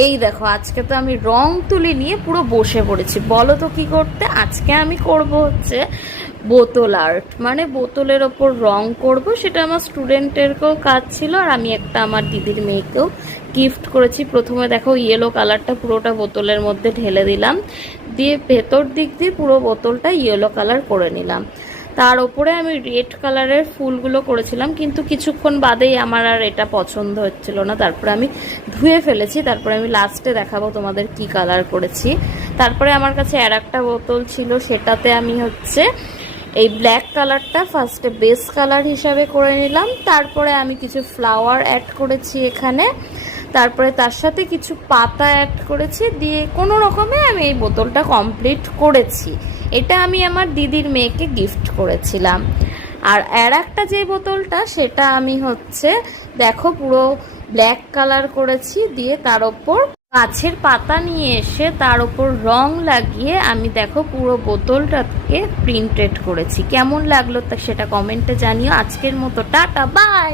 এই দেখো, আজকে তো আমি রং তুলি নিয়ে পুরো বসে পড়েছি। বলো তো কি করতে? আজকে আমি করব হচ্ছে বোতল আর্ট, মানে বোতলের ওপর রং করব। সেটা আমার স্টুডেন্টেরকেও কাজ ছিল, আর আমি একটা আমার দিদির মেয়েকেও গিফট করেছি। প্রথমে দেখো ইয়েলো কালারটা পুরোটা বোতলের মধ্যে ঢেলে দিলাম, দিয়ে ভেতর দিক দিয়ে পুরো বোতলটা ইয়েলো কালার করে নিলাম। তার ওপরে আমি রেড কালারের ফুলগুলো করেছিলাম, কিন্তু কিছুক্ষণ বাদেই আমার আর এটা পছন্দ হচ্ছিল না, তারপরে আমি ধুয়ে ফেলেছি। তারপরে আমি লাস্টে দেখাবো তোমাদের কি কালার করেছি। তারপরে আমার কাছে আর একটা বোতল ছিল, সেটাতে আমি হচ্ছে এই ব্ল্যাক কালারটা ফার্স্টে বেস কালার হিসাবে করে নিলাম। তারপরে আমি কিছু ফ্লাওয়ার অ্যাড করেছি এখানে, তারপরে তার সাথে কিছু পাতা অ্যাড করেছি, দিয়ে কোনো রকমে আমি এই বোতলটা কমপ্লিট করেছি। এটা আমি আমার দিদির মেয়েকে গিফট করেছিলাম। আর একটা যে বোতলটা, সেটা আমি হচ্ছে দেখো পুরো ব্ল্যাক কালার করেছি, দিয়ে তার ওপর গাছের পাতা নিয়ে এসে তার ওপর রং লাগিয়ে আমি দেখো পুরো বোতলটাকে প্রিন্টেড করেছি। কেমন লাগলো তা সেটা কমেন্টে জানিও। আজকের মতো টাটা, বাই।